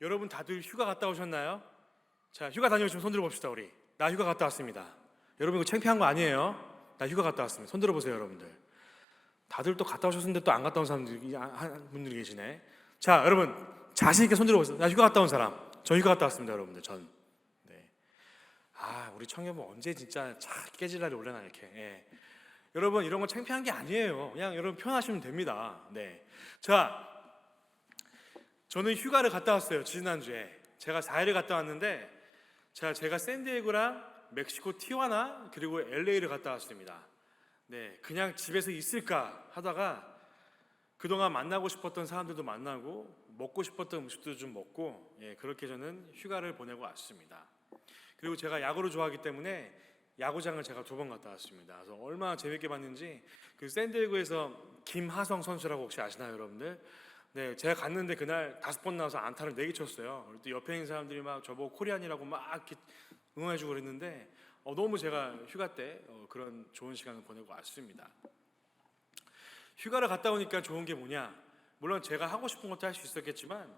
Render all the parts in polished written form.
여러분 다들 휴가 갔다 오셨나요? 자, 휴가 다녀오시면 손 들어봅시다. 우리 나 휴가 갔다 왔습니다. 여러분 이거 창피한 거 아니에요? 나 휴가 갔다 왔습니다. 손 들어보세요. 여러분들 다들 또 갔다 오셨는데 또 안 갔다 온 분들이 계시네. 자, 여러분 자신 있게 손 들어보세요. 나 휴가 갔다 온 사람. 저 휴가 갔다 왔습니다. 여러분들 전. 네. 우리 청년부 언제 진짜 착 깨질 날이 올려나 이렇게. 예. 여러분 이런 거 창피한 게 아니에요. 그냥 여러분 표현하시면 됩니다. 네. 자, 저는 휴가를 갔다 왔어요. 지난주에 제가 4일을 갔다 왔는데, 제가 샌디에고랑 멕시코 티juana 그리고 LA를 갔다 왔습니다. 네, 그냥 집에서 있을까 하다가 그동안 만나고 싶었던 사람들도 만나고 먹고 싶었던 음식도 좀 먹고, 그렇게 저는 휴가를 보내고 왔습니다. 그리고 제가 야구를 좋아하기 때문에 야구장을 제가 2번 갔다 왔습니다. 그래서 얼마나 재밌게 봤는지, 그 샌디에고에서 김하성 선수라고 혹시 아시나요, 여러분들? 네, 제가 갔는데 그날 5번 나와서 안타를 4개 쳤어요. 또 옆에 있는 사람들이 막 저보고 코리안이라고 막 이렇게 응원해주고 그랬는데, 너무 제가 휴가 때 그런 좋은 시간을 보내고 왔습니다. 휴가를 갔다 오니까 좋은 게 뭐냐? 물론 제가 하고 싶은 것도 할 수 있었겠지만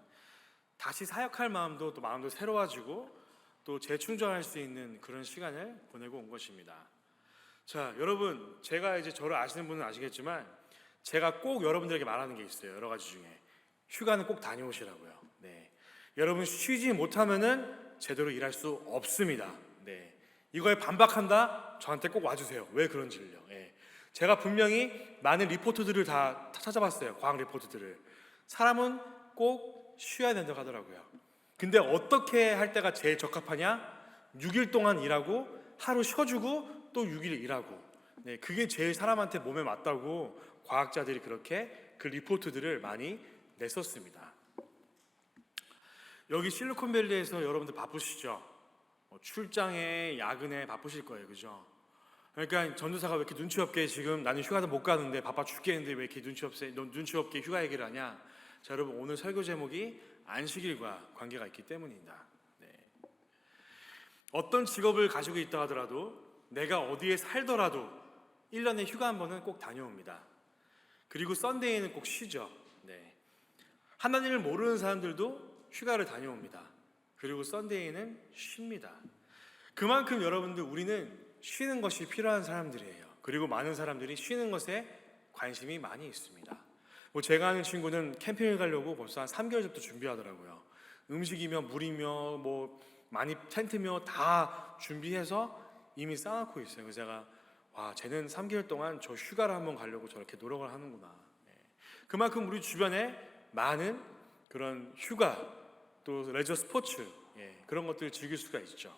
다시 사역할 마음도 새로워지고 또 재충전할 수 있는 그런 시간을 보내고 온 것입니다. 자, 여러분 제가 이제 저를 아시는 분은 아시겠지만 제가 꼭 여러분들에게 말하는 게 있어요. 여러 가지 중에 휴가는 꼭 다녀오시라고요. 네, 여러분 쉬지 못하면은 제대로 일할 수 없습니다. 네, 이거에 반박한다? 저한테 꼭 와주세요. 왜 그런지를요. 제가 분명히 많은 리포트들을 다 찾아봤어요. 과학 리포트들을. 사람은 꼭 쉬어야 된다고 하더라고요. 근데 어떻게 할 때가 제일 적합하냐? 6일 동안 일하고 하루 쉬어주고 또 6일 일하고. 네, 그게 제일 사람한테 몸에 맞다고 과학자들이 그렇게 그 리포트들을 많이 냈었습니다. 여기 실리콘밸리에서 여러분들 바쁘시죠? 출장에 야근에 바쁘실 거예요. 그죠? 그러니까 전도사가 왜 이렇게 눈치 없게 지금 나는 휴가도 못 가는데 바빠 죽겠는데 왜 이렇게 눈치 없게 휴가 얘기를 하냐? 자, 여러분 오늘 설교 제목이 안식일과 관계가 있기 때문입니다. 네. 어떤 직업을 가지고 있다 하더라도 내가 어디에 살더라도 1년에 휴가 한 번은 꼭 다녀옵니다. 그리고 썬데이는 꼭 쉬죠. 네. 하나님을 모르는 사람들도 휴가를 다녀옵니다. 그리고 썬데이는 쉽니다. 그만큼 여러분들 우리는 쉬는 것이 필요한 사람들이에요. 그리고 많은 사람들이 쉬는 것에 관심이 많이 있습니다. 제가 아는 친구는 캠핑을 가려고 벌써 한 3개월 전부터 준비하더라고요. 음식이며 물이며 많이 텐트며 다 준비해서 이미 쌓아놓고 있어요. 그래서 제가 쟤는 3개월 동안 저 휴가를 한번 가려고 저렇게 노력을 하는구나. 그만큼 우리 주변에 많은 그런 휴가 또 레저 스포츠 그런 것들을 즐길 수가 있죠.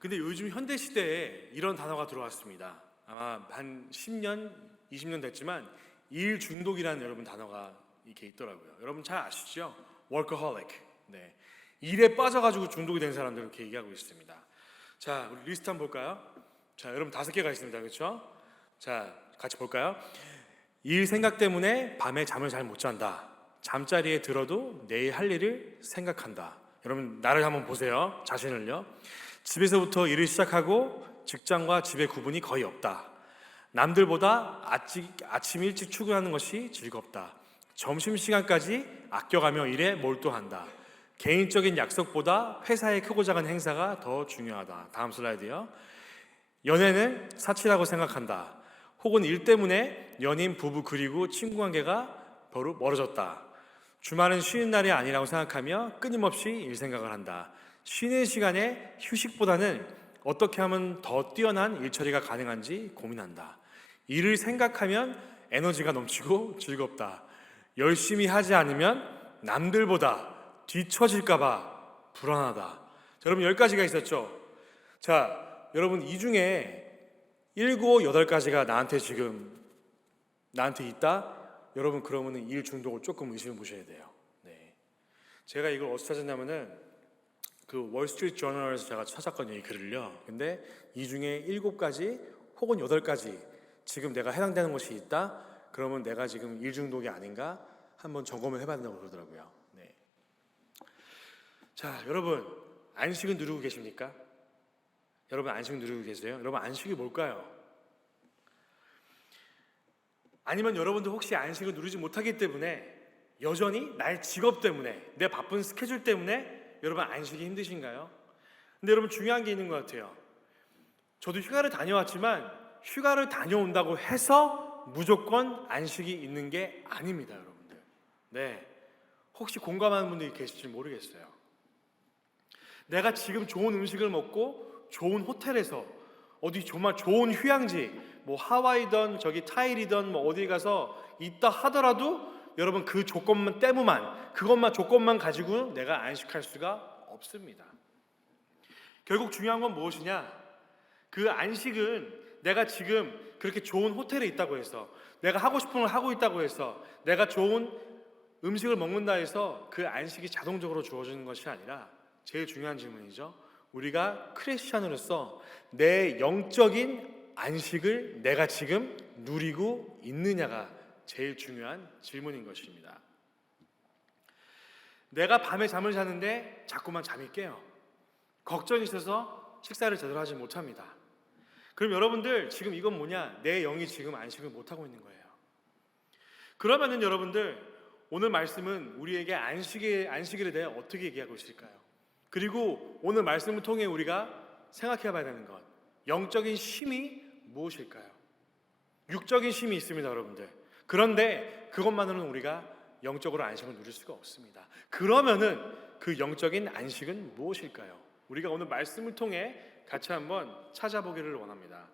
근데 요즘 현대 시대에 이런 단어가 들어왔습니다. 아마 한 10년, 20년 됐지만 일 중독이라는 여러분 단어가 이렇게 있더라고요. 여러분 잘 아시죠? workaholic. 네. 일에 빠져가지고 중독이 된 사람들 이렇게 얘기하고 있습니다. 자, 우리 리스트 한번 볼까요? 자, 여러분 5개가 있습니다. 그렇죠? 자, 같이 볼까요? 일 생각 때문에 밤에 잠을 잘 못 잔다. 잠자리에 들어도 내일 할 일을 생각한다. 여러분 나를 한번 보세요. 자신을요. 집에서부터 일을 시작하고 직장과 집의 구분이 거의 없다. 남들보다 아침 일찍 출근하는 것이 즐겁다. 점심시간까지 아껴가며 일에 몰두한다. 개인적인 약속보다 회사의 크고 작은 행사가 더 중요하다. 다음 슬라이드요. 연애는 사치라고 생각한다. 혹은 일 때문에 연인, 부부 그리고 친구 관계가 멀어졌다. 주말은 쉬는 날이 아니라고 생각하며 끊임없이 일 생각을 한다. 쉬는 시간에 휴식보다는 어떻게 하면 더 뛰어난 일처리가 가능한지 고민한다. 일을 생각하면 에너지가 넘치고 즐겁다. 열심히 하지 않으면 남들보다 뒤처질까봐 불안하다. 자, 여러분 10가지가 있었죠? 자, 여러분 이 중에 7, 8가지가 나한테 있다? 여러분 그러면 일 중독을 조금 의심해 보셔야 돼요. 네. 제가 이걸 어디서 찾았냐면은 그 월스트리트 저널에서 제가 찾았거든요, 이 글을요. 근데 이 중에 7가지 혹은 8가지 지금 내가 해당되는 것이 있다? 그러면 내가 지금 일 중독이 아닌가? 한번 점검을 해봐야 된다고 그러더라고요. 네. 자, 여러분 안식은 누리고 계십니까? 여러분 안식 누리고 계세요? 여러분 안식이 뭘까요? 아니면 여러분들 혹시 안식을 누리지 못하기 때문에 여전히 나의 직업 때문에, 내 바쁜 스케줄 때문에 여러분 안식이 힘드신가요? 근데 여러분 중요한 게 있는 것 같아요. 저도 휴가를 다녀왔지만 휴가를 다녀온다고 해서 무조건 안식이 있는 게 아닙니다, 여러분들. 네, 혹시 공감하는 분들이 계실지 모르겠어요. 내가 지금 좋은 음식을 먹고 좋은 호텔에서 어디 정말 좋은 휴양지, 뭐 하와이든 저기 타일이든 뭐 어디 가서 있다 하더라도 여러분 그 조건만 때문만, 그것만 조건만 가지고 내가 안식할 수가 없습니다. 결국 중요한 건 무엇이냐? 그 안식은 내가 지금 그렇게 좋은 호텔에 있다고 해서, 내가 하고 싶은 걸 하고 있다고 해서, 내가 좋은 음식을 먹는다 해서 그 안식이 자동적으로 주어지는 것이 아니라, 제일 중요한 질문이죠. 우리가 크리스찬으로서 내 영적인 안식을 내가 지금 누리고 있느냐가 제일 중요한 질문인 것입니다. 내가 밤에 잠을 자는데 자꾸만 잠이 깨요. 걱정이 있어서 식사를 제대로 하지 못합니다. 그럼 여러분들 지금 이건 뭐냐? 내 영이 지금 안식을 못하고 있는 거예요. 그러면은 여러분들 오늘 말씀은 우리에게 안식일에 대해 어떻게 얘기하고 있을까요? 그리고 오늘 말씀을 통해 우리가 생각해 봐야 되는 것, 영적인 쉼이 무엇일까요? 육적인 쉼이 있습니다, 여러분들. 그런데 그것만으로는 우리가 영적으로 안식을 누릴 수가 없습니다. 그러면은 그 영적인 안식은 무엇일까요? 우리가 오늘 말씀을 통해 같이 한번 찾아보기를 원합니다.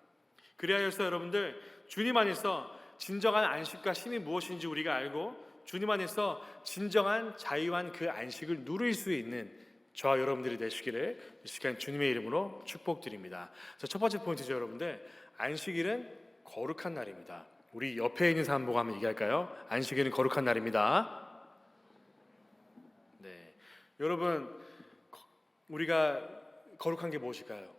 그리하여서 여러분들 주님 안에서 진정한 안식과 쉼이 무엇인지 우리가 알고 주님 안에서 진정한 자유한 그 안식을 누릴 수 있는 저와 여러분들이 되시기를 이 시간 주님의 이름으로 축복드립니다. 첫 번째 포인트죠, 여러분들. 안식일은 거룩한 날입니다. 우리 옆에 있는 사람 보고 한번 얘기할까요? 안식일은 거룩한 날입니다. 네, 여러분 우리가 거룩한 게 무엇일까요?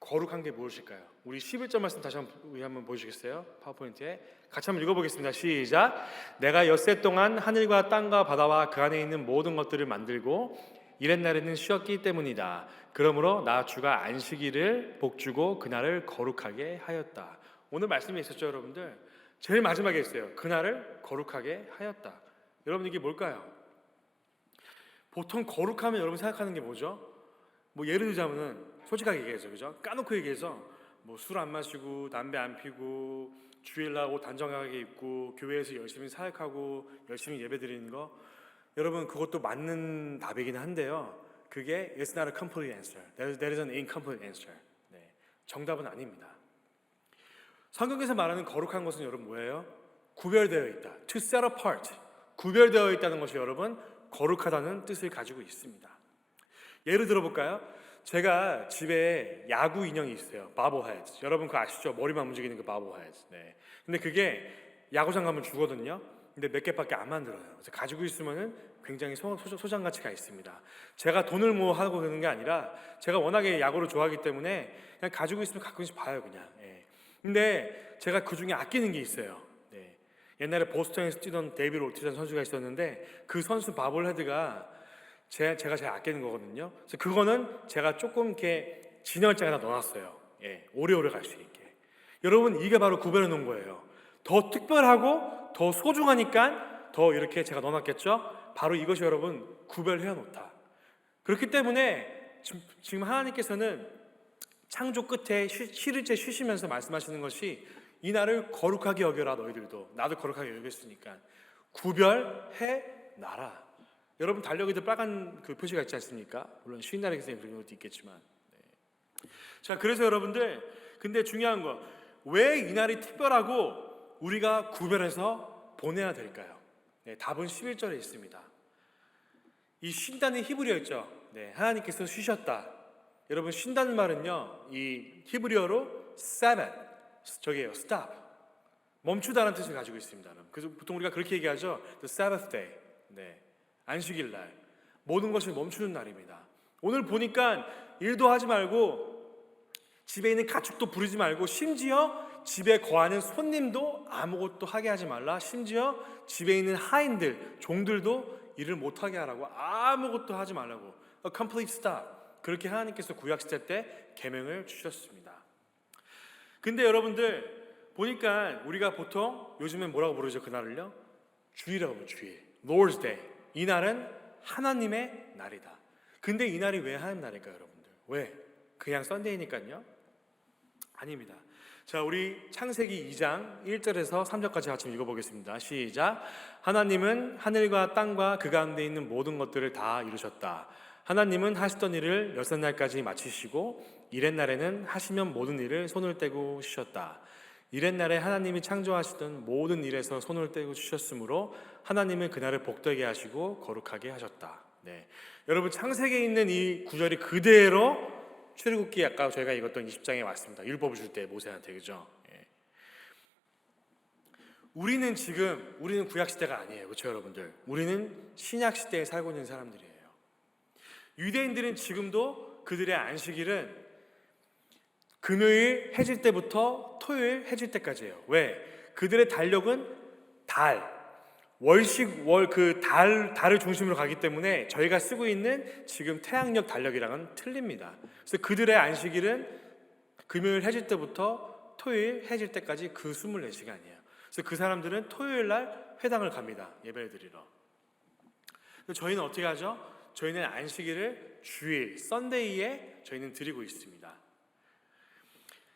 거룩한 게 무엇일까요? 우리 11절 말씀 다시 한번 보여주시겠어요? 파워포인트에 같이 한번 읽어보겠습니다. 시작. 내가 엿새 동안 하늘과 땅과 바다와 그 안에 있는 모든 것들을 만들고 이렛날에는 쉬었기 때문이다. 그러므로 나 주가 안식일을 복주고 그날을 거룩하게 하였다. 오늘 말씀이 있었죠, 여러분들. 제일 마지막에 있어요. 그날을 거룩하게 하였다. 여러분 이게 뭘까요? 보통 거룩하면 여러분 생각하는 게 뭐죠? 뭐 예를 들자면은 솔직하게 얘기해서, 그죠? 까놓고 얘기해서 뭐 술 안 마시고 담배 안 피고 주일날 단정하게 입고 교회에서 열심히 사역하고 열심히 예배드리는 거, 여러분 그것도 맞는 답이긴 한데요. 그게 it's not a complete answer. There is an incomplete answer. 네, 정답은 아닙니다. 성경에서 말하는 거룩한 것은 여러분 뭐예요? 구별되어 있다. To set apart. 구별되어 있다는 것이 여러분 거룩하다는 뜻을 가지고 있습니다. 예를 들어볼까요? 제가 집에 야구 인형이 있어요. 바보헤드. 여러분 그거 아시죠? 머리만 움직이는 그 바보헤드. 네. 근데 그게 야구장 가면 주거든요. 근데 몇 개밖에 안 만들어요. 그래서 가지고 있으면은 굉장히 소장 가치가 있습니다. 제가 돈을 뭐 하고 그러는 게 아니라 제가 워낙에 야구를 좋아하기 때문에 그냥 가지고 있으면 가끔씩 봐요, 그냥. 예. 근데 제가 그 중에 아끼는 게 있어요. 네. 옛날에 보스턴에서 뛰던 데이비드 오티슨 선수가 있었는데 그 선수 바볼헤드가 제가 제일 아끼는 거거든요. 그래서 그거는 제가 조금 이렇게 진열장에다 넣어놨어요. 예, 오래오래 갈 수 있게. 여러분 이게 바로 구별해 놓은 거예요. 더 특별하고 더 소중하니까 더 이렇게 제가 넣어놨겠죠. 바로 이것이 여러분 구별해 놓다. 그렇기 때문에 지금 하나님께서는 창조 끝에 쉴일째 쉬시면서 말씀하시는 것이 이 날을 거룩하게 여겨라. 너희들도 나도 거룩하게 여겼으니까 구별해 놔라. 여러분 달력에도 빨간 그 표시가 있지 않습니까? 물론 쉬는 날에 그런 것도 있겠지만. 네. 자, 그래서 여러분들 근데 중요한 거, 왜 이 날이 특별하고 우리가 구별해서 보내야 될까요? 네, 답은 11절에 있습니다. 이 쉰다는 히브리어였죠. 네, 하나님께서 쉬셨다. 여러분 쉰다는 말은요, 이 히브리어로 Sabbath, 저기예요, stop, 멈추다는 뜻을 가지고 있습니다. 그래서 보통 우리가 그렇게 얘기하죠. The Sabbath day. 네. 안식일 날, 모든 것을 멈추는 날입니다. 오늘 보니까 일도 하지 말고 집에 있는 가축도 부르지 말고 심지어 집에 거하는 손님도 아무것도 하게 하지 말라. 심지어 집에 있는 하인들, 종들도 일을 못하게 하라고, 아무것도 하지 말라고. A complete stop. 그렇게 하나님께서 구약시대 때 계명을 주셨습니다. 근데 여러분들 보니까 우리가 보통 요즘엔 뭐라고 부르죠? 그날을요? 주일이라고 하면 주일, Lord's Day. 이 날은 하나님의 날이다. 근데 이 날이 왜 하나님 날일까요, 여러분들? 왜? 그냥 썬데이니까요? 아닙니다. 자, 우리 창세기 2장 1절에서 3절까지 같이 읽어보겠습니다. 시작. 하나님은 하늘과 땅과 그 가운데 있는 모든 것들을 다 이루셨다. 하나님은 하시던 일을 6날까지 마치시고 이렛날에는 하시면 모든 일을 손을 떼고 쉬셨다. 이렛날에 하나님이 창조하시던 모든 일에서 손을 떼고 쉬셨으므로 하나님은 그날을 복되게 하시고 거룩하게 하셨다. 네. 여러분, 창세기에 있는 이 구절이 그대로 출애굽기 아까 저희가 읽었던 20장에 왔습니다. 율법을 줄 때 모세한테, 그죠? 예. 우리는 구약 시대가 아니에요, 그렇죠, 여러분들? 우리는 신약 시대에 살고 있는 사람들이에요. 유대인들은 지금도 그들의 안식일은 금요일 해질 때부터 토요일 해질 때까지예요. 왜? 그들의 달력은 달을 중심으로 가기 때문에 저희가 쓰고 있는 지금 태양력 달력이랑은 틀립니다. 그래서 그들의 안식일은 금요일 해질 때부터 토요일 해질 때까지 그 24시간이에요. 그래서 그 사람들은 토요일 날 회당을 갑니다. 예배를 드리러. 저희는 어떻게 하죠? 저희는 안식일을 주일, 썬데이에 저희는 드리고 있습니다.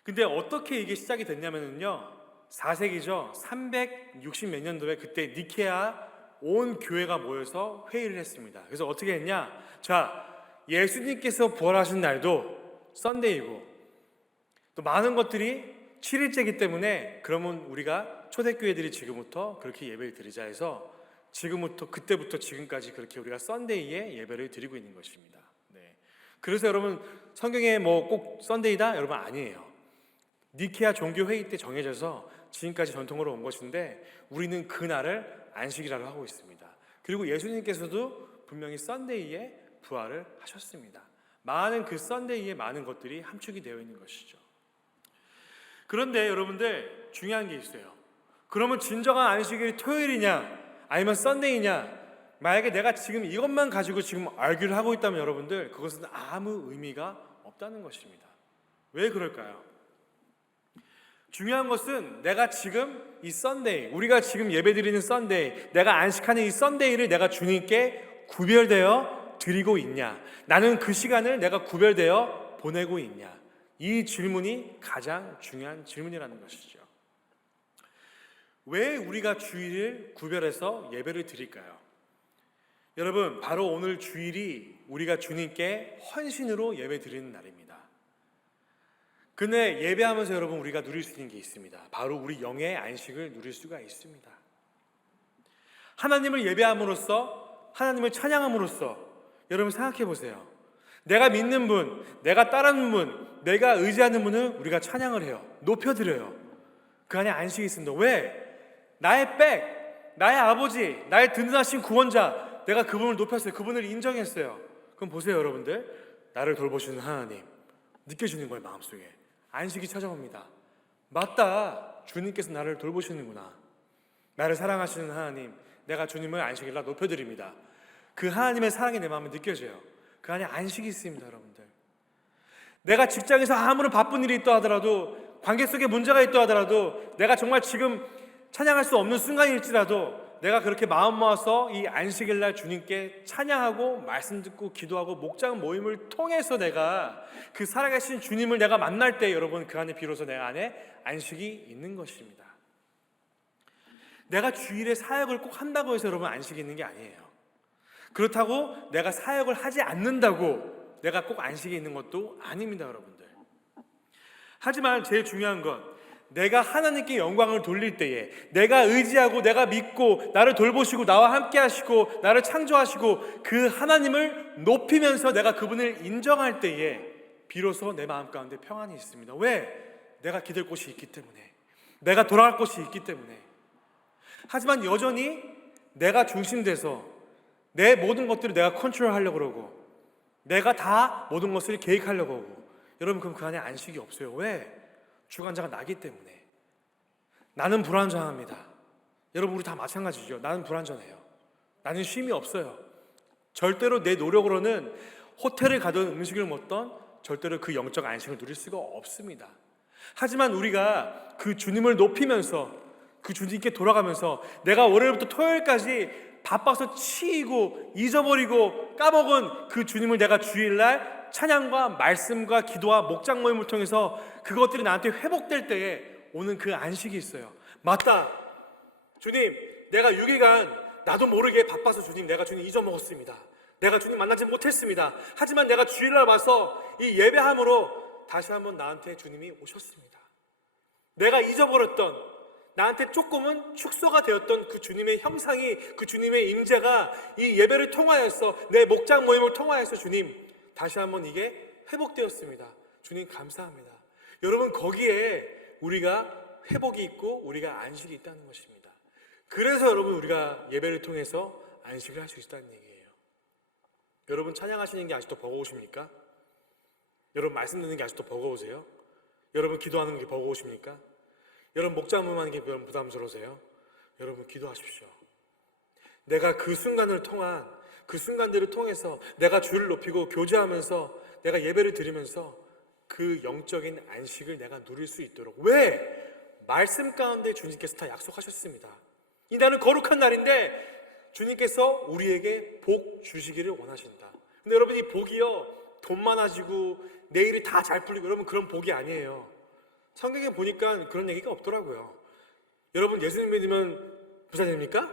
근데 어떻게 이게 시작이 됐냐면요, 4세기죠. 360 몇 년도에 그때 니케아 온 교회가 모여서 회의를 했습니다. 그래서 어떻게 했냐? 자, 예수님께서 부활하신 날도 썬데이고 또 많은 것들이 7일째이기 때문에 그러면 우리가 초대교회들이 지금부터 그렇게 예배를 드리자 해서 그때부터 지금까지 그렇게 우리가 썬데이에 예배를 드리고 있는 것입니다. 네. 그래서 여러분, 성경에 뭐 꼭 썬데이다? 여러분, 아니에요. 니케아 종교회의 때 정해져서 지금까지 전통으로 온 것인데 우리는 그날을 안식이라고 하고 있습니다. 그리고 예수님께서도 분명히 썬데이에 부활을 하셨습니다. 많은 그 썬데이에 많은 것들이 함축이 되어 있는 것이죠. 그런데 여러분들, 중요한 게 있어요. 그러면 진정한 안식일이 토요일이냐 아니면 썬데이냐? 만약에 내가 지금 이것만 가지고 지금 알기를 하고 있다면 여러분들, 그것은 아무 의미가 없다는 것입니다. 왜 그럴까요? 중요한 것은 내가 지금 이 썬데이, 우리가 지금 예배드리는 썬데이, 내가 안식하는 이 썬데이를 내가 주님께 구별되어 드리고 있냐? 나는 그 시간을 내가 구별되어 보내고 있냐? 이 질문이 가장 중요한 질문이라는 것이죠. 왜 우리가 주일을 구별해서 예배를 드릴까요? 여러분, 바로 오늘 주일이 우리가 주님께 헌신으로 예배 드리는 날입니다. 근데 예배하면서 여러분, 우리가 누릴 수 있는 게 있습니다. 바로 우리 영의 안식을 누릴 수가 있습니다. 하나님을 예배함으로써, 하나님을 찬양함으로써, 여러분 생각해 보세요. 내가 믿는 분, 내가 따르는 분, 내가 의지하는 분을 우리가 찬양을 해요. 높여드려요. 그 안에 안식이 있습니다. 왜? 나의 백, 나의 아버지, 나의 든든하신 구원자, 내가 그분을 높였어요. 그분을 인정했어요. 그럼 보세요, 여러분들. 나를 돌보시는 하나님, 느껴지는 거예요, 마음속에. 안식이 찾아옵니다. 맞다, 주님께서 나를 돌보시는구나. 나를 사랑하시는 하나님, 내가 주님을 안식일날 높여드립니다. 그 하나님의 사랑이 내 마음에 느껴져요. 그 안에 안식이 있습니다, 여러분들. 내가 직장에서 아무런 바쁜 일이 있다 하더라도, 관계 속에 문제가 있다 하더라도, 내가 정말 지금 찬양할 수 없는 순간일지라도 내가 그렇게 마음 모아서 이 안식일날 주님께 찬양하고 말씀 듣고 기도하고 목장 모임을 통해서 내가 그 살아계신 주님을 내가 만날 때, 여러분, 그 안에 비로소 내 안에 안식이 있는 것입니다. 내가 주일에 사역을 꼭 한다고 해서 여러분 안식이 있는 게 아니에요. 그렇다고 내가 사역을 하지 않는다고 내가 꼭 안식이 있는 것도 아닙니다, 여러분들. 하지만 제일 중요한 건, 내가 하나님께 영광을 돌릴 때에, 내가 의지하고 내가 믿고 나를 돌보시고 나와 함께 하시고 나를 창조하시고 그 하나님을 높이면서 내가 그분을 인정할 때에 비로소 내 마음 가운데 평안이 있습니다. 왜? 내가 기댈 곳이 있기 때문에, 내가 돌아갈 곳이 있기 때문에. 하지만 여전히 내가 중심돼서 내 모든 것들을 내가 컨트롤하려고 그러고 내가 다 모든 것을 계획하려고 하고, 여러분, 그럼 그 안에 안식이 없어요. 왜? 주관자가 나기 때문에. 나는 불완전합니다. 여러분, 우리 다 마찬가지죠. 나는 불완전해요. 나는 쉼이 없어요. 절대로 내 노력으로는 호텔을 가든 음식을 먹던 절대로 그 영적 안식을 누릴 수가 없습니다. 하지만 우리가 그 주님을 높이면서 그 주님께 돌아가면서 내가 월요일부터 토요일까지 바빠서 치이고 잊어버리고 까먹은 그 주님을 내가 주일날 찬양과 말씀과 기도와 목장 모임을 통해서 그것들이 나한테 회복될 때에 오는 그 안식이 있어요. 맞다, 주님, 내가 6일간 나도 모르게 바빠서 주님, 내가 주님 잊어먹었습니다. 내가 주님 만나지 못했습니다. 하지만 내가 주일날 와서 이 예배함으로 다시 한번 나한테 주님이 오셨습니다. 내가 잊어버렸던, 나한테 조금은 축소가 되었던 그 주님의 형상이, 그 주님의 임재가 이 예배를 통하여서, 내 목장 모임을 통하여서 주님 다시 한번 이게 회복되었습니다. 주님 감사합니다. 여러분, 거기에 우리가 회복이 있고 우리가 안식이 있다는 것입니다. 그래서 여러분, 우리가 예배를 통해서 안식을 할 수 있다는 얘기예요. 여러분, 찬양하시는 게 아직도 버거우십니까? 여러분, 말씀 듣는 게 아직도 버거우세요? 여러분, 기도하는 게 버거우십니까? 여러분, 목장 모임하는 게 여러분 부담스러우세요? 여러분, 기도하십시오. 내가 그 순간을 통한, 그 순간들을 통해서 내가 주를 높이고 교제하면서 내가 예배를 드리면서 그 영적인 안식을 내가 누릴 수 있도록. 왜? 말씀 가운데 주님께서 다 약속하셨습니다. 이 날은 거룩한 날인데 주님께서 우리에게 복 주시기를 원하신다. 근데 여러분, 이 복이요, 돈 많아지고 내 일이 다 잘 풀리고 여러분, 그런 복이 아니에요. 성경에 보니까 그런 얘기가 없더라고요. 여러분, 예수님 믿으면 부자 됩니까?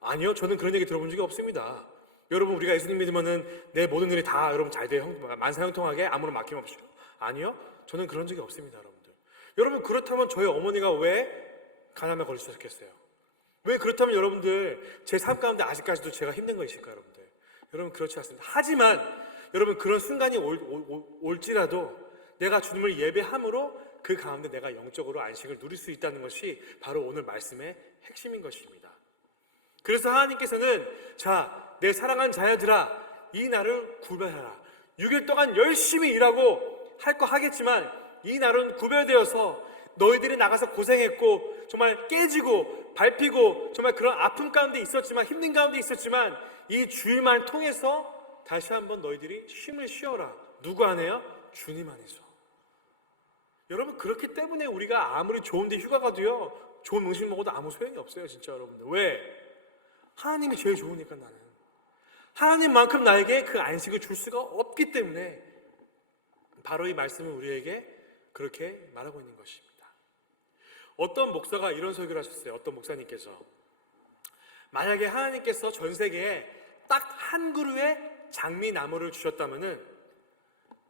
아니요, 저는 그런 얘기 들어본 적이 없습니다. 여러분, 우리가 예수님 믿으면은 내 모든 일이 다 여러분 잘 돼요, 만사형통하게 아무런 막힘 없이? 아니요, 저는 그런 적이 없습니다. 여러분들, 여러분, 그렇다면 저희 어머니가 왜 가난에 걸리셨겠어요? 왜 그렇다면 여러분들 제 삶 가운데 아직까지도 제가 힘든 거 있을까요? 여러분들, 여러분, 그렇지 않습니다. 하지만 여러분, 그런 순간이 올지라도 내가 주님을 예배함으로 그 가운데 내가 영적으로 안식을 누릴 수 있다는 것이 바로 오늘 말씀의 핵심인 것입니다. 그래서 하나님께서는, 자, 내 사랑하는 자녀들아, 이 날을 구별하라. 6일 동안 열심히 일하고 할 거 하겠지만 이 날은 구별되어서 너희들이 나가서 고생했고 정말 깨지고 밟히고 정말 그런 아픔 가운데 있었지만, 힘든 가운데 있었지만, 이 주일만 통해서 다시 한번 너희들이 쉼을 쉬어라. 누구 안에요? 주님 안에서. 여러분, 그렇기 때문에 우리가 아무리 좋은데 휴가 가도요, 좋은 음식 먹어도 아무 소용이 없어요. 진짜 여러분들. 왜? 하나님이 제일 좋으니까. 나는 하나님만큼 나에게 그 안식을 줄 수가 없기 때문에 바로 이 말씀은 우리에게 그렇게 말하고 있는 것입니다. 어떤 목사가 이런 설교를 하셨어요. 어떤 목사님께서, 만약에 하나님께서 전 세계에 딱 한 그루의 장미나무를 주셨다면은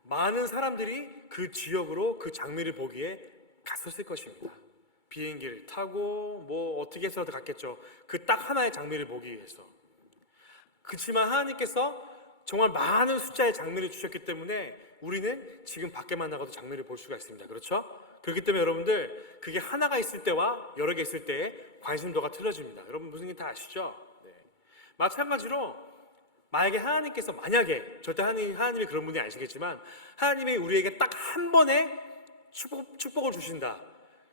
많은 사람들이 그 지역으로 그 장미를 보기에 갔었을 것입니다. 비행기를 타고 뭐 어떻게 해서라도 갔겠죠. 그 딱 하나의 장미를 보기 위해서. 그렇지만 하나님께서 정말 많은 숫자의 장미를 주셨기 때문에 우리는 지금 밖에만 나가도 장미를 볼 수가 있습니다. 그렇죠? 그렇기 때문에 여러분들, 그게 하나가 있을 때와 여러 개 있을 때의 관심도가 틀려집니다. 여러분, 무슨 일 다 아시죠? 네. 마찬가지로 만약에 하나님께서, 만약에, 절대 하나님이 그런 분이 아니시겠지만, 하나님이 우리에게 딱 한 번에 축복을 주신다.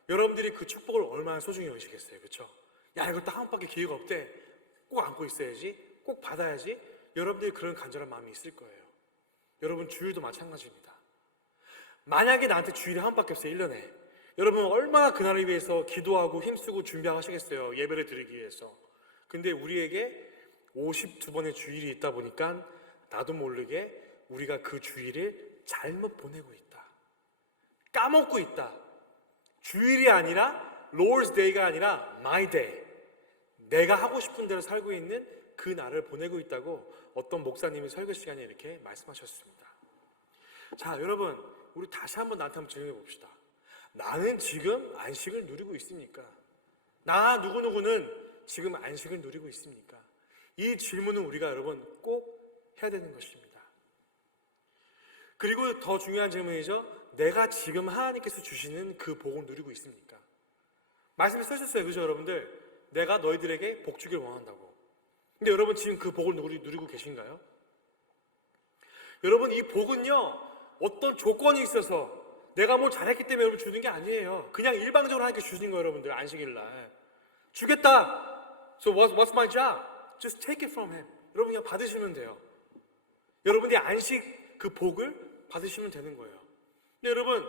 여러분들이 그 축복을 얼마나 소중히 여기시겠어요? 그렇죠? 야, 이거 딱 한 번밖에 기회가 없대. 꼭 안고 있어야지. 꼭 받아야지. 여러분들이 그런 간절한 마음이 있을 거예요. 여러분, 주일도 마찬가지입니다. 만약에 나한테 주일이 한 번밖에 없어요, 1년에. 여러분, 얼마나 그날을 위해서 기도하고 힘쓰고 준비하시겠어요, 예배를 드리기 위해서. 근데 우리에게 52번의 주일이 있다 보니까 나도 모르게 우리가 그 주일을 잘못 보내고 있다. 까먹고 있다. 주일이 아니라, Lord's Day가 아니라 My Day. 내가 하고 싶은 대로 살고 있는 그 날을 보내고 있다고 어떤 목사님이 설교 시간에 이렇게 말씀하셨습니다. 자, 여러분, 우리 다시 한번 나한테 한번 질문해 봅시다. 나는 지금 안식을 누리고 있습니까? 나 누구누구는 지금 안식을 누리고 있습니까? 이 질문은 우리가 여러분 꼭 해야 되는 것입니다. 그리고 더 중요한 질문이죠. 내가 지금 하나님께서 주시는 그 복을 누리고 있습니까? 말씀에 써 있었어요. 그죠, 여러분들? 내가 너희들에게 복 주길 원한다고. 근데 여러분, 지금 그 복을 누리고 계신가요? 여러분, 이 복은요, 어떤 조건이 있어서 내가 뭘 잘했기 때문에 여러분 주는 게 아니에요. 그냥 일방적으로 하나님께 주시는 거예요. 여러분들, 안식일날 주겠다. So what's my job? Just take it from him. 여러분, 그냥 받으시면 돼요. 여러분이 안식 그 복을 받으시면 되는 거예요. 근데 여러분,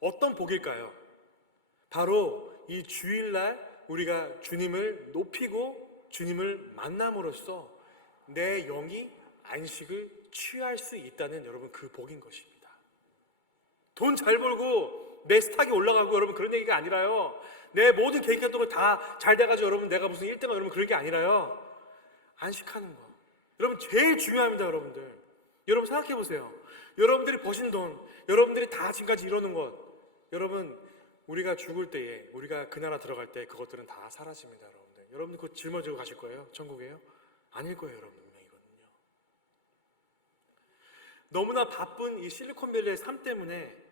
어떤 복일까요? 바로 이 주일날 우리가 주님을 높이고 주님을 만남으로써 내 영이 안식을 취할 수 있다는 여러분 그 복인 것입니다. 돈 잘 벌고 내 스탁이 올라가고 여러분 그런 얘기가 아니라요. 내 모든 계획했던 거 다 잘 돼가지고 여러분 내가 무슨 1등가 여러분 그런 게 아니라요. 안식하는 거. 여러분 제일 중요합니다. 여러분들. 여러분 생각해 보세요. 여러분들이 버신 돈, 여러분들이 다 지금까지 이루는 것, 여러분 우리가 죽을 때에 우리가 그 나라 들어갈 때 그것들은 다 사라집니다. 여러분들. 여러분들 그거 짊어지고 가실 거예요? 천국에요? 아닐 거예요. 여러분 분명히거든요. 너무나 바쁜 이 실리콘밸리의 삶 때문에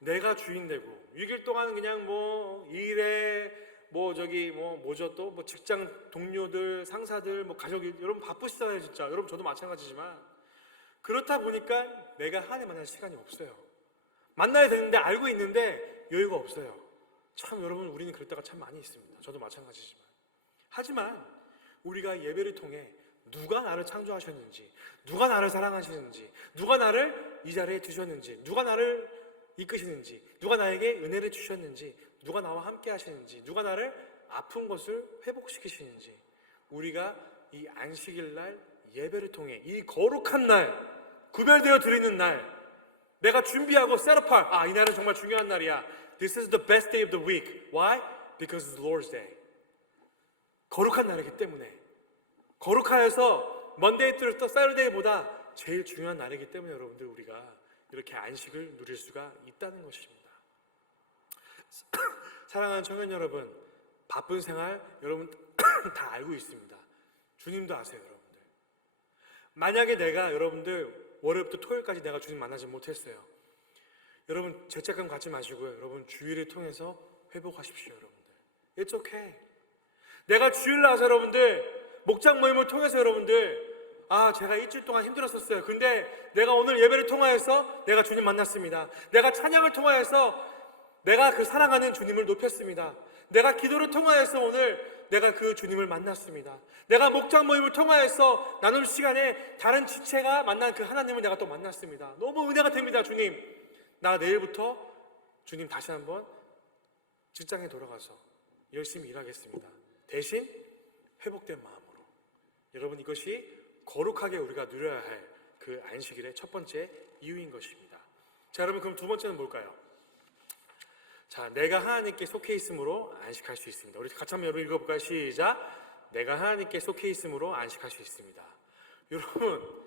내가 주인 되고 6일 동안 그냥 뭐 일에 뭐죠 또 뭐 직장 동료들, 상사들, 뭐 가족이 여러분 바쁘시잖아요, 진짜. 여러분 저도 마찬가지지만 그렇다 보니까 내가 하나님 만날 시간이 없어요. 만나야 되는데 알고 있는데 여유가 없어요. 참 여러분 우리는 그럴 때가 참 많이 있습니다. 저도 마찬가지지만. 하지만 우리가 예배를 통해 누가 나를 창조하셨는지, 누가 나를 사랑하시는지, 누가 나를 이 자리에 두셨는지, 누가 나를 이끄시는지, 누가 나에게 은혜를 주셨는지, 누가 나와 함께 하시는지, 누가 나를 아픈 것을 회복시키시는지, 우리가 이 안식일 날 예배를 통해 이 거룩한 날, 구별되어 드리는 날, 내가 준비하고 셋업할, 이 날은 정말 중요한 날이야. This is the best day of the week. Why? Because it's the Lord's day. 거룩한 날이기 때문에, 거룩하여서 Monday through Saturday보다 제일 중요한 날이기 때문에 여러분들 우리가 이렇게 안식을 누릴 수가 있다는 것입니다. 사랑하는 청년 여러분, 바쁜 생활 여러분 다 알고 있습니다. 주님도 아세요, 여러분들. 만약에 내가 여러분들 월요일부터 토요일까지 내가 주님 만나지 못했어요. 여러분 죄책감 갖지 마시고요. 여러분 주일을 통해서 회복하십시오, 여러분들. It's okay. 내가 주일 나와서 여러분들 목장 모임을 통해서 여러분들 제가 일주일 동안 힘들었었어요. 근데 내가 오늘 예배를 통하여서 내가 주님 만났습니다. 내가 찬양을 통하여서 내가 그 사랑하는 주님을 높였습니다. 내가 기도를 통하여서 오늘 내가 그 주님을 만났습니다. 내가 목장 모임을 통하여서 나눌 시간에 다른 지체가 만난 그 하나님을 내가 또 만났습니다. 너무 은혜가 됩니다. 주님, 나 내일부터 주님 다시 한번 직장에 돌아가서 열심히 일하겠습니다. 대신 회복된 마음으로. 여러분 이것이 거룩하게 우리가 누려야 할 그 안식일의 첫 번째 이유인 것입니다. 자, 여러분 그럼 두 번째는 뭘까요? 자, 내가 하나님께 속해 있음으로 안식할 수 있습니다. 우리 같이 한번 여러분 읽어볼까요? 시작. 내가 하나님께 속해 있음으로 안식할 수 있습니다. 여러분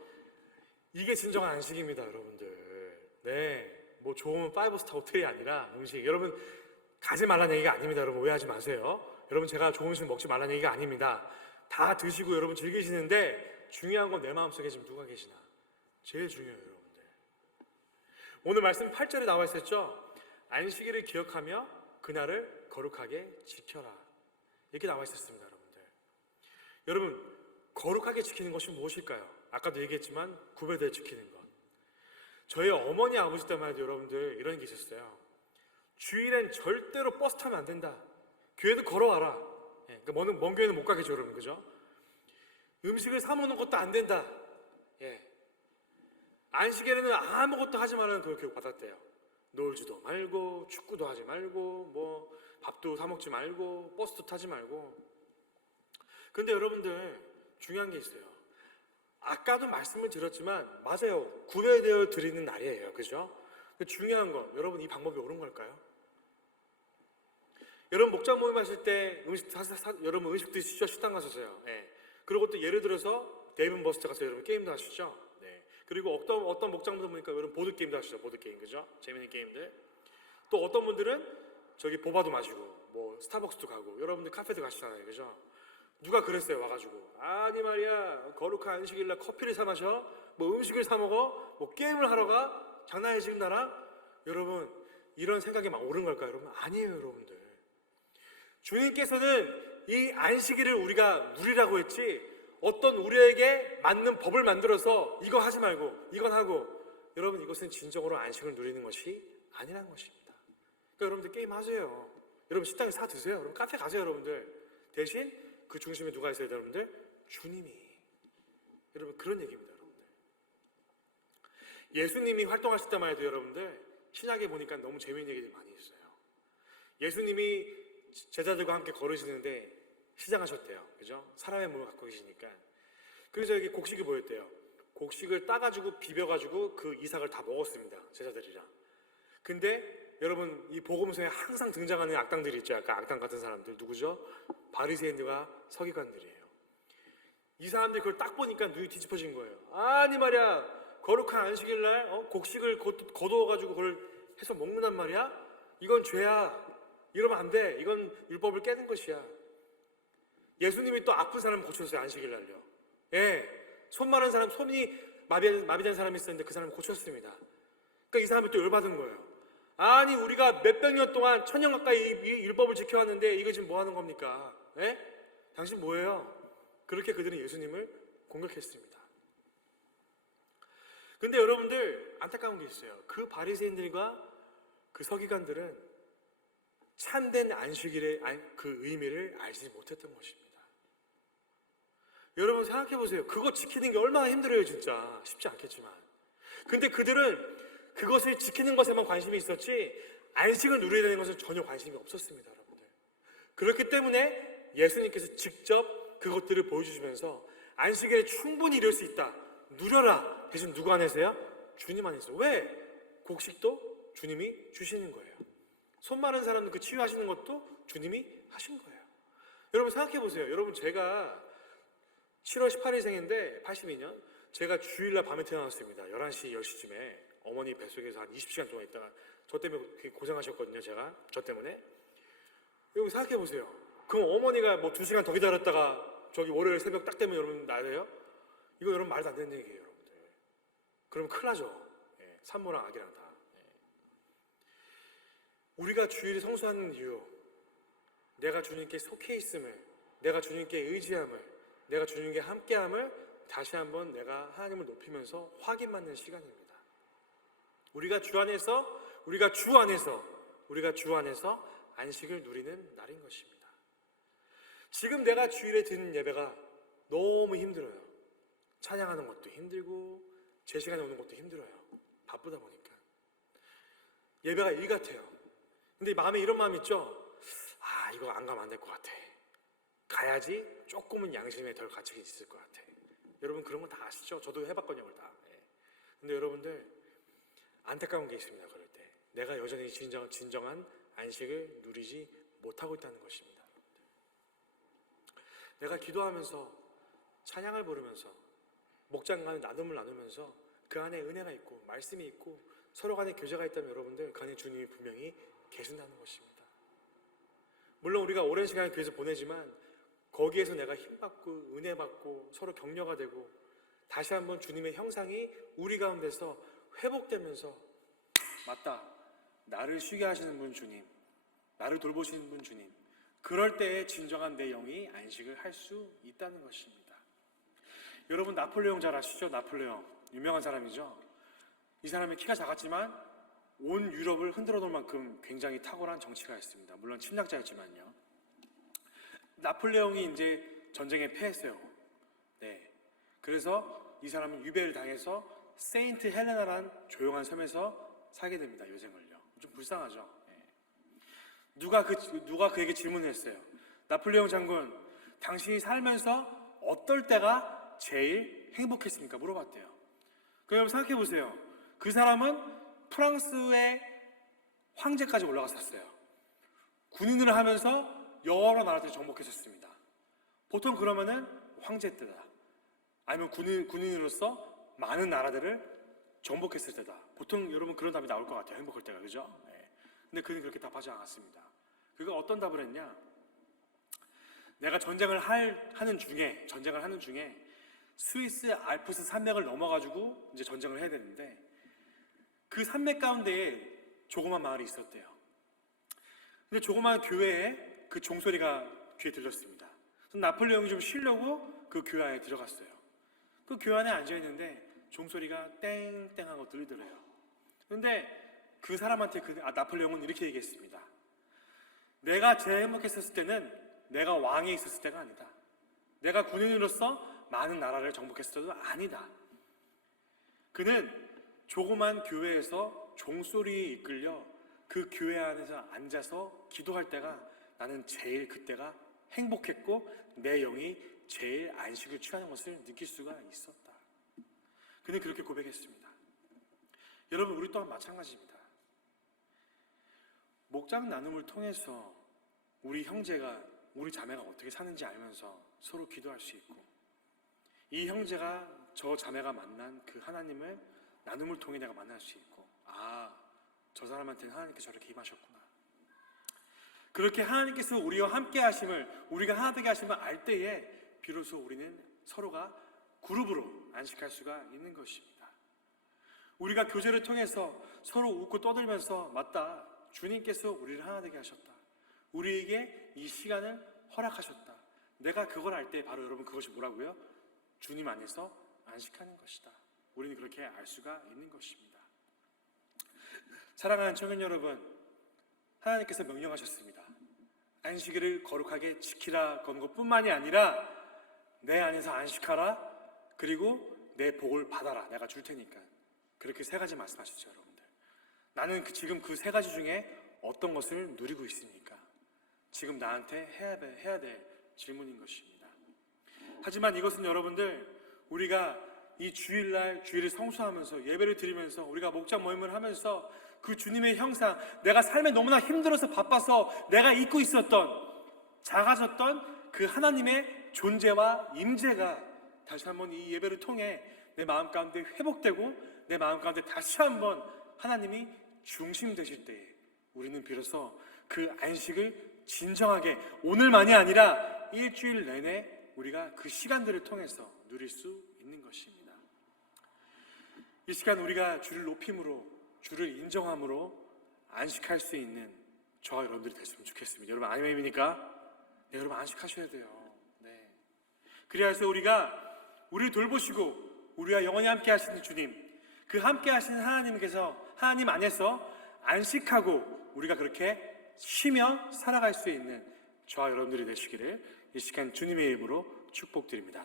이게 진정한 안식입니다, 여러분들. 네, 뭐 좋은 5스타 호텔이 아니라 음식. 여러분 가지 말라는 얘기가 아닙니다. 여러분 오해하지 마세요. 여러분 제가 좋은 음식 먹지 말라는 얘기가 아닙니다. 다 드시고 여러분 즐기시는데 중요한 건 내 마음속에 지금 누가 계시나? 제일 중요해요, 여러분들. 오늘 말씀 8절에 나와 있었죠? 안식일을 기억하며 그날을 거룩하게 지켜라. 이렇게 나와 있었습니다, 여러분들. 여러분, 거룩하게 지키는 것이 무엇일까요? 아까도 얘기했지만 구별되어 지키는 것. 저희 어머니 아버지 때만 해도 여러분들 이런 게 있었어요. 주일엔 절대로 버스 타면 안 된다. 교회도 걸어와라. 그러니까 먼 교회는 못 가겠죠, 여러분, 그죠? 음식을 사 먹는 것도 안 된다. 안식일에는 아무것도 하지 말라는 그 교육 받았대요. 놀지도 말고, 축구도 하지 말고, 뭐 밥도 사 먹지 말고, 버스도 타지 말고. 근데 여러분들 중요한 게 있어요. 아까도 말씀을 드렸지만 맞아요. 구별되어 드리는 날이에요, 그죠? 근데 중요한 건 여러분 이 방법이 옳은 걸까요? 여러분 목장 모임 하실 때 여러분 음식 드시죠? 식당 가서요. 그리고 또 예를 들어서 데이븐 버스터 가서 여러분 게임도 하시죠? 그리고 어떤 목장분들 보니까 여러분 보드 게임도 하시죠? 보드 게임, 그죠? 재밌는 게임들. 또 어떤 분들은 저기 보바도 마시고, 뭐 스타벅스도 가고, 여러분들 카페도 가시잖아요, 그죠? 누가 그랬어요, 와가지고. 아니 말이야, 거룩한 안식일날 커피를 사 마셔, 뭐 음식을 사 먹어, 뭐 게임을 하러 가, 장난해 지금 나랑? 여러분 이런 생각이 막 옳은 걸까요, 여러분? 아니에요, 여러분들. 주님께서는 이 안식일을 우리가 누리라고 했지. 어떤 우리에게 맞는 법을 만들어서 이거 하지 말고 이건 하고, 여러분 이것은 진정으로 안식을 누리는 것이 아니라는 것입니다. 그러니까 여러분들 게임 하세요. 여러분 식당에 사 드세요. 여러분 카페 가세요, 여러분들. 대신 그 중심에 누가 있어야 돼요, 여러분들? 주님이. 여러분 그런 얘기입니다, 여러분들. 예수님이 활동하실 때만 해도 여러분들 신약에 보니까 너무 재미있는 얘기들이 많이 있어요. 예수님이 제자들과 함께 걸으시는데 시장하셨대요. 그죠? 사람의 몸을 갖고 계시니까. 그래서 여기 곡식이 보였대요. 곡식을 따가지고 비벼가지고 그 이삭을 다 먹었습니다. 제자들이랑. 근데 여러분 이 복음서에 항상 등장하는 악당들이 있죠. 약간 악당 같은 사람들 누구죠? 바리새인들과 서기관들이에요. 이 사람들이 그걸 딱 보니까 눈이 뒤집어진 거예요. 아니 말이야 거룩한 안식일 날 곡식을 거두어가지고 그걸 해서 먹는단 말이야? 이건 죄야. 이러면 안 돼. 이건 율법을 깨는 것이야. 예수님이 또 아픈 사람 고쳤어요. 안식일 날요. 예, 손 마른 사람, 손이 마비된 사람이 있었는데 그 사람 고쳤습니다. 그러니까 이 사람이 또 열받은 거예요. 아니 우리가 몇백 년 동안 천년 가까이 이 율법을 지켜왔는데 이거 지금 뭐 하는 겁니까? 예? 당신 뭐예요? 그렇게 그들은 예수님을 공격했습니다. 근데 여러분들 안타까운 게 있어요. 그 바리새인들과 그 서기관들은 참된 안식일의 그 의미를 알지 못했던 것입니다. 여러분 생각해 보세요. 그거 지키는 게 얼마나 힘들어요, 진짜. 쉽지 않겠지만. 근데 그들은 그것을 지키는 것에만 관심이 있었지 안식을 누려야 되는 것은 전혀 관심이 없었습니다, 여러분들. 그렇기 때문에 예수님께서 직접 그것들을 보여주시면서 안식일에 충분히 이룰 수 있다. 누려라. 대신 누구 안에서요? 주님 안에서. 왜? 곡식도 주님이 주시는 거예요. 손 마른 사람들 그 치유하시는 것도 주님이 하신 거예요. 여러분 생각해 보세요. 여러분 제가 7월 18일생인데 82년 제가 주일날 밤에 태어났습니다. 11시, 10시쯤에 어머니 뱃속에서 한 20시간 동안 있다가 저 때문에 고생하셨거든요. 제가 저 때문에. 여러분 생각해 보세요. 그럼 어머니가 뭐 2시간 더 기다렸다가 저기 월요일 새벽 딱 되면 여러분 나대요? 이거 여러분 말도 안 되는 얘기예요, 여러분들. 그러면 큰일 나죠. 예, 산모랑 아기랑 다. 예. 우리가 주일을 성수하는 이유, 내가 주님께 속해 있음을, 내가 주님께 의지함을, 내가 주님께 함께함을 다시 한번 내가 하나님을 높이면서 확인받는 시간입니다. 우리가 주 안에서 안식을 누리는 날인 것입니다. 지금 내가 주일에 드는 예배가 너무 힘들어요. 찬양하는 것도 힘들고 제 시간에 오는 것도 힘들어요. 바쁘다 보니까. 예배가 일 같아요. 근데 마음에 이런 마음 있죠? 아, 이거 안 가면 안 될 것 같아. 가야지 조금은 양심에 덜 갇혀 있을 것 같아. 여러분 그런 거 다 아시죠? 저도 해봤거든요, 그걸 다. 예. 근데 여러분들 안타까운 게 있습니다. 그럴 때 내가 여전히 진정한 안식을 누리지 못하고 있다는 것입니다. 내가 기도하면서 찬양을 부르면서 목장 간의 나눔을 나누면서 그 안에 은혜가 있고 말씀이 있고 서로 간에 교제가 있다면 여러분들 그 안에 주님이 분명히 계신다는 것입니다. 물론 우리가 오랜 시간을 교회에서 보내지만 거기에서 내가 힘받고 은혜받고 서로 격려가 되고 다시 한번 주님의 형상이 우리 가운데서 회복되면서 맞다, 나를 쉬게 하시는 분 주님, 나를 돌보시는 분 주님, 그럴 때에 진정한 내 영이 안식을 할 수 있다는 것입니다. 여러분 나폴레옹 잘 아시죠? 나폴레옹 유명한 사람이죠. 이 사람이 키가 작았지만 온 유럽을 흔들어 놓을 만큼 굉장히 탁월한 정치가였습니다. 물론 침략자였지만요. 나폴레옹이 이제 전쟁에 패했어요. 네. 그래서 이 사람은 유배를 당해서 세인트 헬레나라는 조용한 섬에서 살게 됩니다. 여생을요. 좀 불쌍하죠. 네. 누가 그에게 질문을 했어요. 나폴레옹 장군, 당신이 살면서 어떨 때가 제일 행복했습니까? 물어봤대요. 그럼 생각해 보세요. 그 사람은 프랑스의 황제까지 올라갔었어요. 군인을 하면서 여러 나라들을 정복했었습니다. 보통 그러면은 황제 때다. 아니면 군인으로서 많은 나라들을 정복했을 때다. 보통 여러분 그런 답이 나올 것 같아요. 행복할 때가, 그죠? 네. 근데 그는 그렇게 답하지 않았습니다. 그가 어떤 답을 했냐? 내가 전쟁을 하는 중에 스위스 알프스 산맥을 넘어가지고 이제 전쟁을 해야 되는데 그 산맥 가운데에 조그만 마을이 있었대요. 근데 조그만 교회에 그 종소리가 귀에 들렸습니다. 그래서 나폴레옹이 좀 쉬려고 그 교회 안에 들어갔어요. 그 교회 안에 앉아있는데 종소리가 땡땡하고 들리더래요. 그런데 그 사람한테 나폴레옹은 이렇게 얘기했습니다. 내가 제일 행복했었을 때는 내가 왕에 있었을 때가 아니다. 내가 군인으로서 많은 나라를 정복했을 때도 아니다. 그는 조그만 교회에서 종소리에 이끌려 그 교회 안에서 앉아서 기도할 때가 나는 제일 그때가 행복했고 내 영이 제일 안식을 취하는 것을 느낄 수가 있었다. 그는 그렇게 고백했습니다. 여러분, 우리 또한 마찬가지입니다. 목장 나눔을 통해서 우리 형제가, 우리 자매가 어떻게 사는지 알면서 서로 기도할 수 있고, 이 형제가 저 자매가 만난 그 하나님을 나눔을 통해 내가 만날 수 있고, 아, 저 사람한테는 하나님께서 저렇게 임하셨구나. 그렇게 하나님께서 우리와 함께 하심을, 우리가 하나 되게 하심을 알 때에 비로소 우리는 서로가 그룹으로 안식할 수가 있는 것입니다. 우리가 교제를 통해서 서로 웃고 떠들면서, 맞다, 주님께서 우리를 하나 되게 하셨다, 우리에게 이 시간을 허락하셨다, 내가 그걸 알 때 바로 여러분 그것이 뭐라고요? 주님 안에서 안식하는 것이다. 우리는 그렇게 알 수가 있는 것입니다. 사랑하는 청년 여러분, 하나님께서 명령하셨습니다. 안식일을 거룩하게 지키라 건 것뿐만이 아니라 내 안에서 안식하라, 그리고 내 복을 받아라, 내가 줄 테니까. 그렇게 세 가지 말씀하셨죠. 여러분들, 나는 지금 그 세 가지 중에 어떤 것을 누리고 있습니까? 지금 나한테 해야 될 질문인 것입니다. 하지만 이것은 여러분들, 우리가 이 주일날 주일을 성수하면서 예배를 드리면서 우리가 목장 모임을 하면서 그 주님의 형상, 내가 삶에 너무나 힘들어서 바빠서 내가 잊고 있었던, 작아졌던 그 하나님의 존재와 임재가 다시 한번 이 예배를 통해 내 마음 가운데 회복되고 내 마음 가운데 다시 한번 하나님이 중심 되실 때에 우리는 비로소 그 안식을 진정하게, 오늘만이 아니라 일주일 내내 우리가 그 시간들을 통해서 누릴 수 있는 것입니다. 이 시간 우리가 주를 높임으로, 주를 인정함으로 안식할 수 있는 저와 여러분들이 됐으면 좋겠습니다. 여러분, 아멘입니까? 네, 여러분 안식하셔야 돼요. 네. 그래서 우리가 우리를 돌보시고 우리와 영원히 함께 하시는 주님, 그 함께 하시는 하나님께서, 하나님 안에서 안식하고 우리가 그렇게 쉬며 살아갈 수 있는 저와 여러분들이 되시기를 이 시간 주님의 이름으로 축복드립니다.